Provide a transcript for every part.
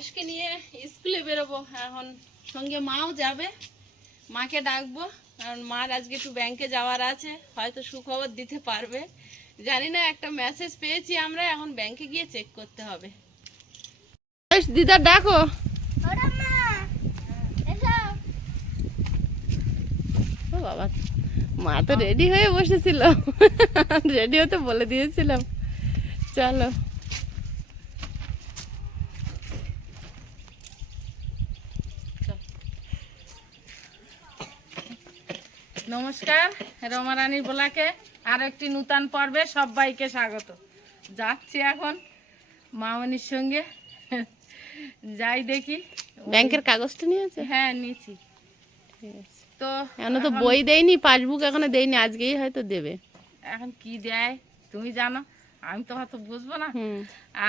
আয়ুষকে নিয়ে স্কুলে বেরোবো এখন, সঙ্গে মাও যাবে। মাকে ডাকবো কারণ মার আজকে একটু ব্যাংকে যাওয়ার আছে, হয়তো সুখবর দিতে পারবে জানি না। একটা মেসেজ পেয়েছি আমরা, এখন ব্যাংকে গিয়ে চেক করতে হবে। দিদা ডাকো। ও বাবা, মা তো রেডি হয়ে বসেছিল, রেডি হতে বলে দিয়েছিলাম। চলো নমস্কার, রমা রানীর ব্লগে আরো একটি নূতন পর্বে সবাইকে স্বাগত। যাচ্ছি এখন মামনির সঙ্গে, যাই দেখি। ব্যাংকের কাগজটা নিয়েছে? হ্যাঁ নিয়েছি। তো এখনো তো বই দেয়নি, পাসবুক এখনো দেয়নি, আজকেই হয়তো দেবে। এখন কি দেয় তুমি জানো, আমি তো হয়তো বুঝবো না।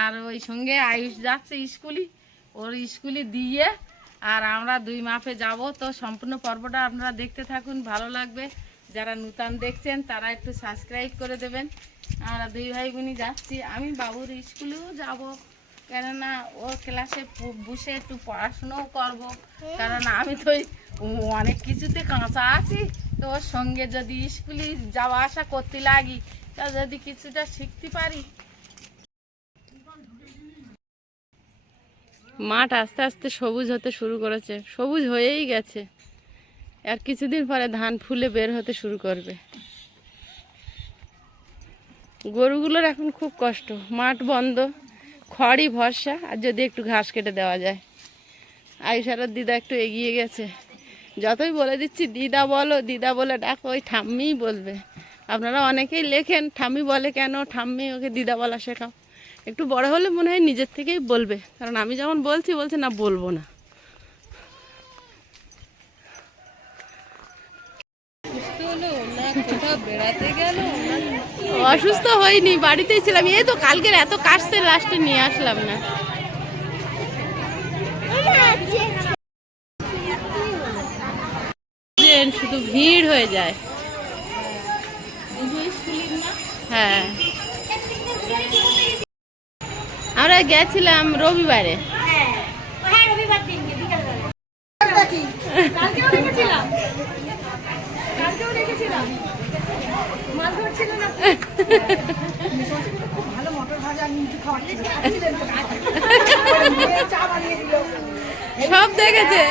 আর ওই সঙ্গে আয়ুষ যাচ্ছে স্কুলে, ওর স্কুলে দিয়ে আর আমরা দুই মাপে যাব। তো সম্পূর্ণ পর্বটা আপনারা দেখতে থাকুন, ভালো লাগবে। যারা নূতন দেখছেন তারা একটু সাবস্ক্রাইব করে দেবেন। আমরা দুই ভাই বোনই যাচ্ছি, আমি বাবুর স্কুলেও যাব, কেননা ওর ক্লাসে বসে একটু পড়াশুনোও করব। কারণ আমি তো অনেক কিছুতে কাঁচা আছি, তো ওর সঙ্গে যদি স্কুলে যাওয়া আসা করতে লাগি, তা যদি কিছুটা শিখতে পারি। মাঠ আস্তে আস্তে সবুজ হতে শুরু করেছে, সবুজ হয়েই গেছে, আর কিছুদিন পরে ধান ফুলে বের হতে শুরু করবে। গরুগুলোর এখন খুব কষ্ট, মাঠ বন্ধ, খড়ই ভরসা, আর যদি একটু ঘাস কেটে দেওয়া যায়। আয়ুষার দিদা একটু এগিয়ে গেছে, যতই বলে দিচ্ছি দিদা বলো, দিদা বলে ডাকো, ওই ঠাম্মিই বলবে। আপনারা অনেকেই লেখেন ঠাম্মি বলে কেন, ঠাম্মি ওকে দিদা বলা শেখাও। একটু বড় হলে মনে হয় নিজের থেকেই বলবে, কারণ আমি যেমন বলছি, বলছে না বলবো না। অসুস্থ হয়নি, বাড়িতেই ছিলাম। এই তো কালকের এত কাশছে, লাস্টে নিয়ে আসলাম না। শুধু ভিড় হয়ে যায়। হ্যাঁ, আমরা গেছিলাম রবিবারে। সব দেখেছে।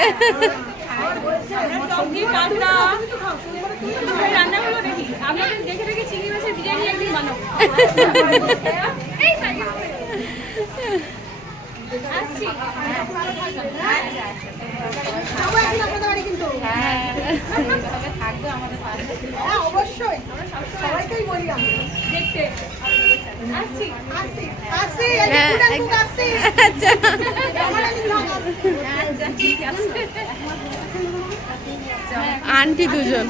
আন্টি দুজন।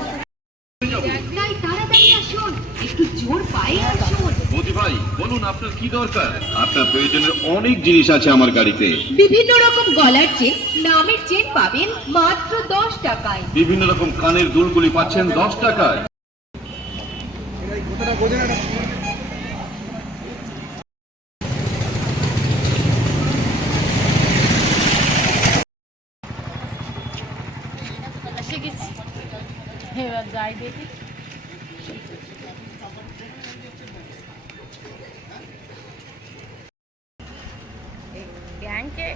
মোদি ভাই বলুন আপনার কি দরকার? আপনার প্রয়োজনের অনেক জিনিস আছে আমার গাড়িতে। বিভিন্ন রকম গলার চেন, নামের চেন পাবেন মাত্র 10 টাকায়। বিভিন্ন রকম কানের দুলগুলি পাচ্ছেন 10 টাকায়। এবার যাই দেখি। ব্যাংকে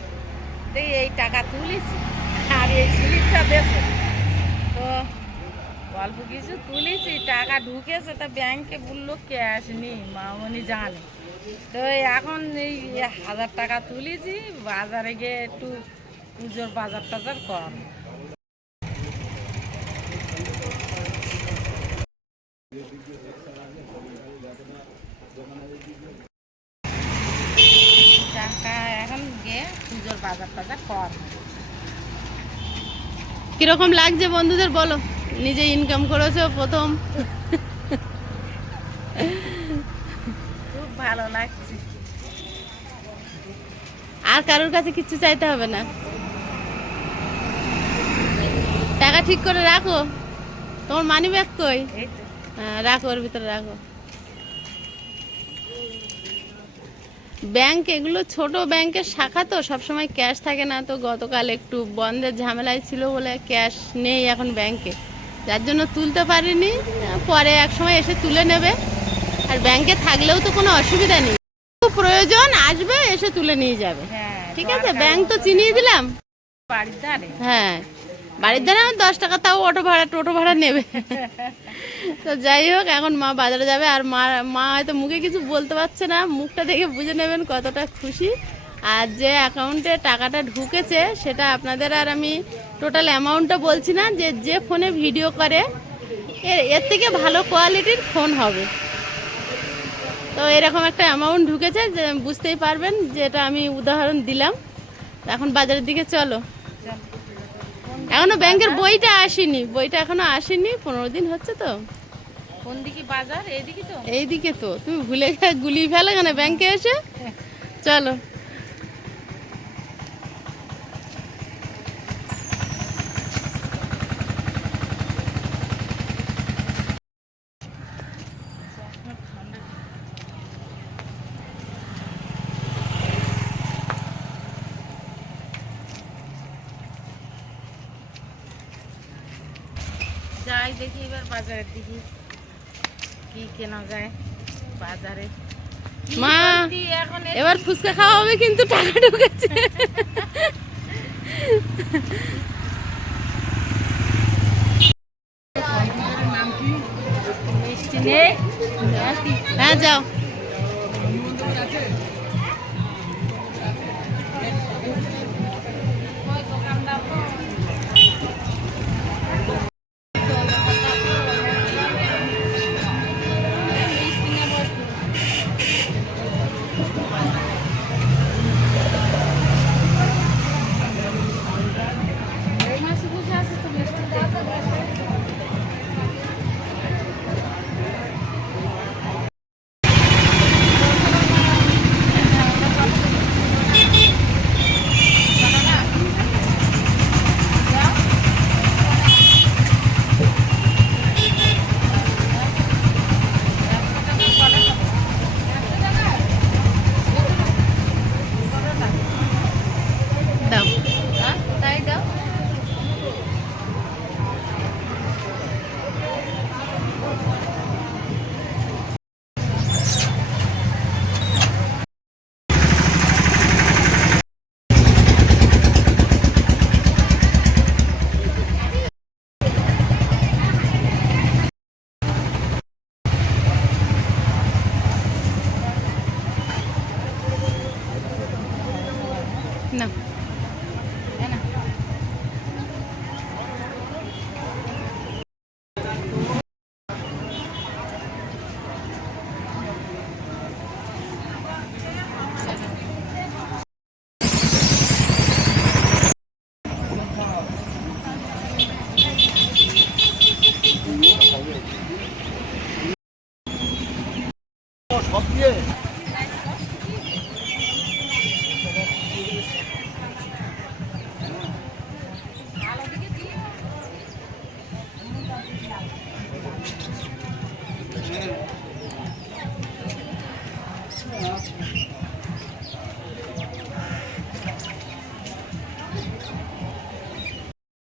এই টাকা তুলেছি, আর এই স্লিপটা দেছে, তো অল্প কিছু তুলেছি, টাকা ঢুকেছে, তা ব্যাংকে বললো ক্যাশ নেই, মামনি জানে। তো এখন এই 1000 টাকা তুলেছি, বাজারে গিয়ে একটু পুজোর বাজার টাজার কর। এখন গিয়ে পুজোর বাজার টাজার কর। কিরকম লাগছে বন্ধুদের বলো, নিজে ইনকাম করেছো প্রথম? খুব ভালো লাগছে, আর কারোর কাছে কিছু চাইতে হবে না। টাকা ঠিক করে রাখো, তোমার মানি ব্যাগ কই? হ্যাঁ রাখো, ওর ভিতরে রাখো। ব্যাংক এগুলো ছোট ব্যাংকের শাখা তো সবসময় ক্যাশ থাকে না, তো গতকাল একটু বন্ধের ঝামেলায় ছিল বলে ক্যাশ নেই এখন ব্যাংকে, যার জন্য তুলতে পারিনি। পরে এক সময় এসে তুলে নেবে। আর ব্যাংকে থাকলেও তো কোনো অসুবিধা নেই, প্রয়োজন আসবে এসে তুলে নিয়ে যাবে। হ্যাঁ, ঠিক আছে, ব্যাংক তো চিনিয়ে দিলাম। বাড়ির ধারে। হ্যাঁ, বাড়ির দ্বারা 10 টাকা তাও টোটো ভাড়া নেবে। তো যাই হোক, এখন মা বাজারে যাবে। আর মা হয়তো মুখে কিছু বলতে পারছে না, মুখটা দেখে বুঝে নেবেন কতটা খুশি। আর যে অ্যাকাউন্টে টাকাটা ঢুকেছে সেটা আপনাদের আর আমি টোটাল অ্যামাউন্টটা বলছি না, যে ফোনে ভিডিও করে এর থেকে ভালো কোয়ালিটির ফোন হবে। তো এরকম একটা অ্যামাউন্ট ঢুকেছে, যে বুঝতেই পারবেন, যেটা আমি উদাহরণ দিলাম। এখন বাজারের দিকে চলো। এখনো ব্যাংকের বইটা আসেনি, বইটা এখনো আসেনি, 15 দিন হচ্ছে তো। কোন দিকে বাজার? এইদিকে তো। এইদিকে তো তুমি ভুলে গুলিয়ে ফেলে কেন ব্যাংকে এসে। চলো। যাই দেখি এবার বাজারের দিকে কি কেনা যায় বাজারে। কি মা, বলতি এখন এবার ফুচকা খাওয়া হবে কিন্তু টাকা ঢুকেছে। মিষ্টি নেই। হ্যাঁ, যাও। দাও। তাই দাও। না,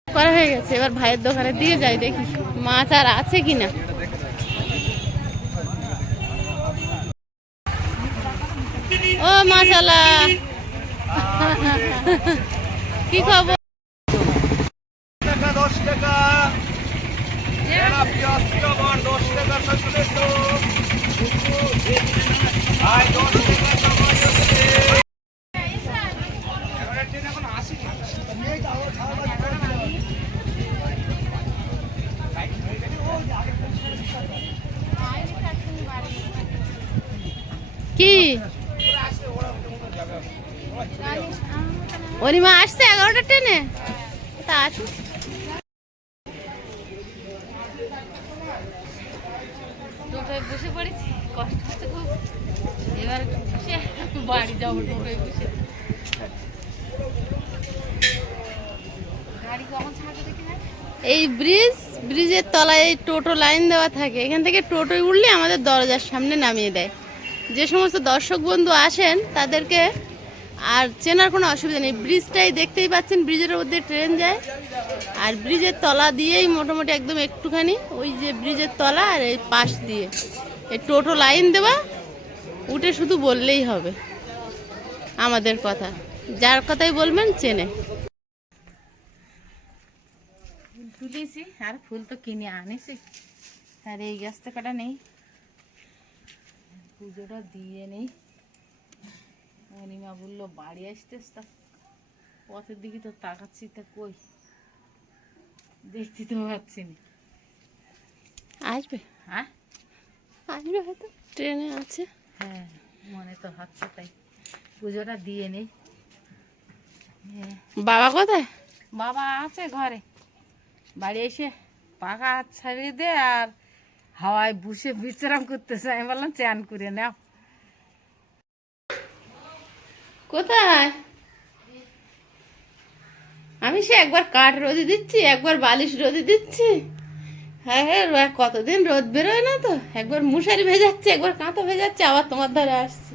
করা হয়ে গেছে। এবার ভাইয়ের দোকানের দিকে যাই, দেখি মাছ আর আছে কিনা। ও মাশাআল্লাহ, কি খবর? 10 টাকা পেঁয়াজ টমাট 10 টাকা চলে তো ভাই 10 টাকা টমাট আছে এখন আসেনি এই দাও কি অনিমা আসছে 11টা ট্রেনে? তা আসুক। টোটোয় বসে পড়েছি, কষ্ট হচ্ছে খুব। এবার বসে বাড়ি যাবো টোটোয় বসে। গাড়ি কখন ছাড়বে দেখি না। এই ব্রিজের তলায় এই টোটো লাইন দেওয়া থাকে, এখান থেকে টোটোয় উঠলে আমাদের দরজার সামনে নামিয়ে দেয়। যে সমস্ত দর্শক বন্ধু আসেন তাদেরকে আর চেনার কোনো অসুবিধা নেই। ব্রিজটাই দেখতেই পাচ্ছেন, ব্রিজের মধ্যে ট্রেন যায় আর ব্রিজের তলা দিয়েই মোটামুটি একদম একটুখানি ওই যে ব্রিজের তলা আর এই পাশ দিয়ে এই টোটো লাইন দেওয়া, উঠে শুধু বললেই হবে আমাদের কথা, যার কথাই বলবেন চেনে। ফুল তুলেছি আর ফুল তো কিনে আনিছি, আর এই গাছটা কাটা নেই, পুজোটা দিয়ে নেই। অনিমা বললো বাড়ি আসতেস, তা পথের দিকে তো তাকাচ্ছি, তা কই দেখতে তো পাচ্ছি না। আসবে, হ্যাঁ আসবে হয়তো, ট্রেনে আছে। হ্যাঁ মনে তো হচ্ছে, তাই পুজোটা দিয়ে নেই। বাবা কোথায়? বাবা আছে ঘরে, বাড়ি এসে পাখা ছাড়িয়ে দে আর হাওয়ায় বসে বিশ্রাম করতেছে। আমি বললাম চান করে নাও। কোথায়? আমি সে একবার কাঠ রোদে দিচ্ছি, একবার বালিশ রোদে দিচ্ছি। হ্যাঁ হ্যাঁ, কতদিন রোদ বেরোয় না তো, একবার মশারি ভেজাচ্ছি, একবার কাঁথা ভেজাচ্ছি, আবার তোমার ধারে আসছি।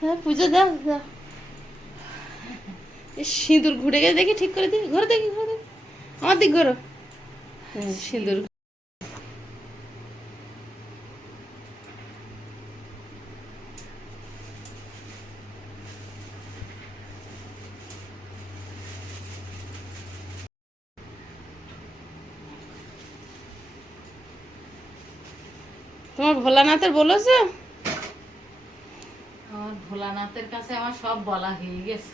হ্যাঁ পুজো দাও দাও। সিঁদুর ঘুরে গেছে দেখি, ঠিক করে দিই, ঘরে দেখি, ঘরে দেখি, আমার দিক ঘোরো। সিঁদুর তোমার ভোলানাথের বলেছো? আমার ভোলানাথের কাছে আমার সব বলা হয়ে গেছে।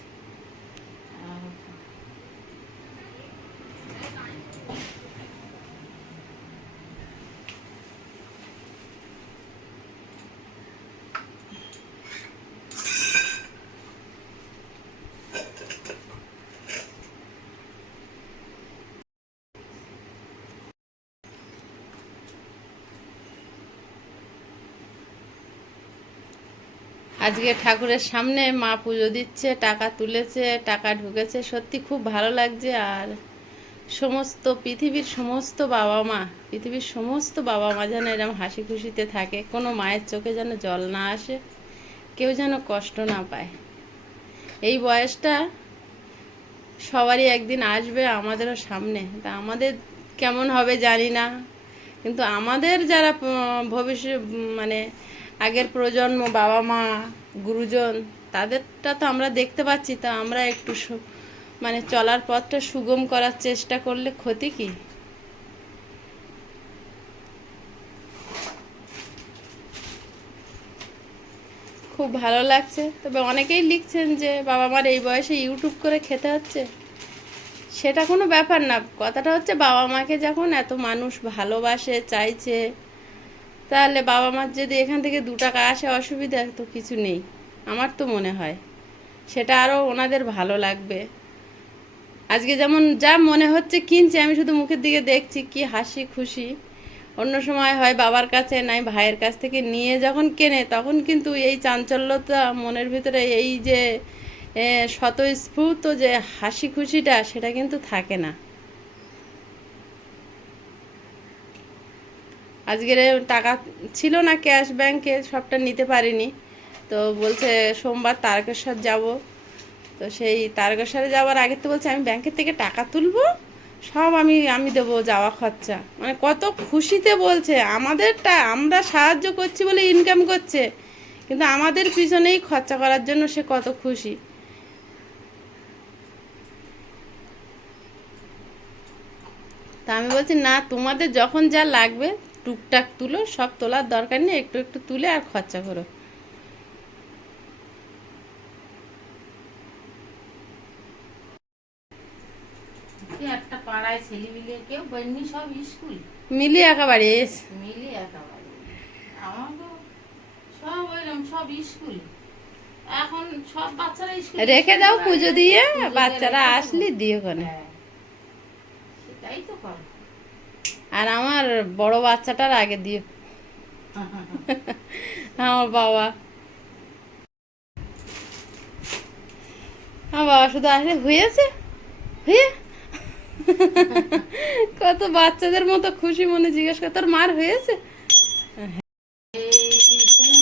আজকে ঠাকুরের সামনে মা পুজো দিচ্ছে, টাকা তুলেছে, টাকা ঢুকেছে, সত্যি খুব ভালো লাগছে। আর সমস্ত পৃথিবীর সমস্ত বাবা মা, পৃথিবীর সমস্ত বাবা মা যেন এরকম হাসি খুশিতে থাকে, কোনো মায়ের চোখে যেন জল না আসে, কেউ যেন কষ্ট না পায়। এই বয়সটা সবারই একদিন আসবে, আমাদেরও সামনে। তা আমাদের কেমন হবে জানি না, কিন্তু আমাদের যারা ভবিষ্যৎ মানে আগের প্রজন্ম, বাবা মা, গুরুজন, তাদেরটা তো আমরা দেখতে পাচ্ছি। তা আমরা একটু মানে চলার পথটা সুগম করার চেষ্টা করলে ক্ষতি কি? খুব ভালো লাগছে। তবে অনেকেই লিখছেন যে বাবা মার এই বয়সে ইউটিউব করে খেতে হচ্ছে। সেটা কোনো ব্যাপার না, কথাটা হচ্ছে বাবা মাকে যখন এত মানুষ ভালোবাসে, চাইছে, তাহলে বাবা মার যদি এখান থেকে 2 টাকা আসে, অসুবিধা তো কিছু নেই, আমার তো মনে হয় সেটা আরও ওনাদের ভালো লাগবে। আজকে যেমন যা মনে হচ্ছে কিনছে, আমি শুধু মুখের দিকে দেখছি কি হাসি খুশি। অন্য সময় হয় বাবার কাছে নাই ভাইয়ের কাছ থেকে নিয়ে যখন কেনে, তখন কিন্তু এই চাঞ্চল্যতা মনের ভিতরে, এই যে স্বতঃস্ফূর্ত যে হাসি খুশিটা, সেটা কিন্তু থাকে না। আজকের টাকা ছিল না ক্যাশ ব্যাংকে, সবটা নিতে পারিনি। তো বলছে সোমবার তারকেশ্বর যাব, তো সেই তারকেশ্বরে যাওয়ার আগে তো বলছে আমি ব্যাংকের থেকে টাকা তুলবো, সব আমি দেবো যাওয়া খরচা। মানে কত খুশিতে বলছে, আমাদেরটা আমরা সাহায্য করছি বলে ইনকাম করছে, কিন্তু আমাদের পিছনেই খরচা করার জন্য সে কত খুশি। তা আমি বলছি না, তোমাদের যখন যা লাগবে টুকটাক তুলো, সব তোলার দরকার নেই, একটু একটু তুলে আর খরচা করো। একটা পাড়ায় ছেলে মিলিয়ে কেউ বন্যি, সব স্কুল মিলিয়ে একেবারে মিলিয়ে একেবারে আমার তো সব ওইরকম, সব স্কুল। এখন সব বাচ্চারা স্কুল রেখে দাও, পুজো দিয়ে বাচ্চারা আসলে দিয়ে কোনে। সেটাই তো করো। আর আমার বড় বাচ্চাটার আগে দিও। আমার বাবা শুধু আসলে হয়েছে, হয়ে কত বাচ্চাদের মতো খুশি মনে জিজ্ঞেস করে তোর মার হয়েছে। কৃষ্ণ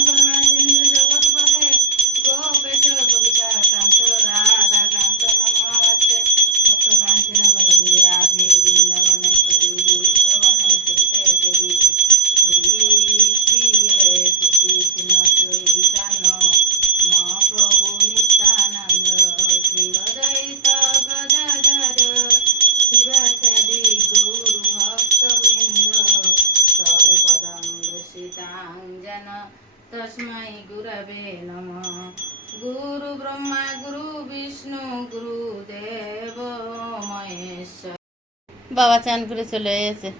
গুরবে নমঃ। গুরু ব্রহ্মা গুরু বিষ্ণু গুরু দেব মহেশ্বর। বাবা চান করে চলে এসেছে।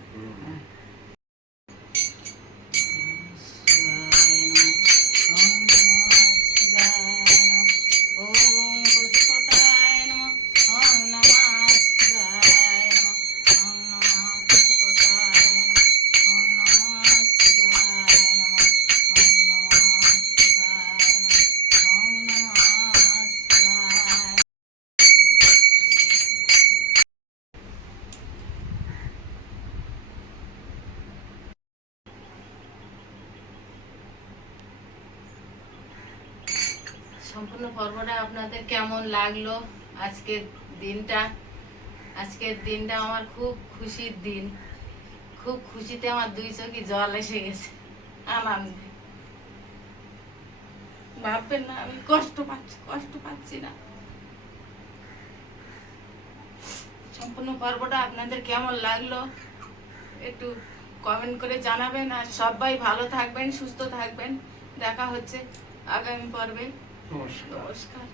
সম্পূর্ণ পর্বটা আপনাদের কেমন লাগলো? আজকের দিনটা আমার খুব খুশির দিন। খুব খুশিতে আমার দুই চোখে জল এসে গেছে আনন্দে। ভাববেন না আমি কষ্ট পাচ্ছি না। সম্পূর্ণ পর্বটা আপনাদের কেমন লাগলো একটু কমেন্ট করে জানাবেন। আর সবাই ভালো থাকবেন, সুস্থ থাকবেন। দেখা হচ্ছে আগামী পর্বে। নমস্কার।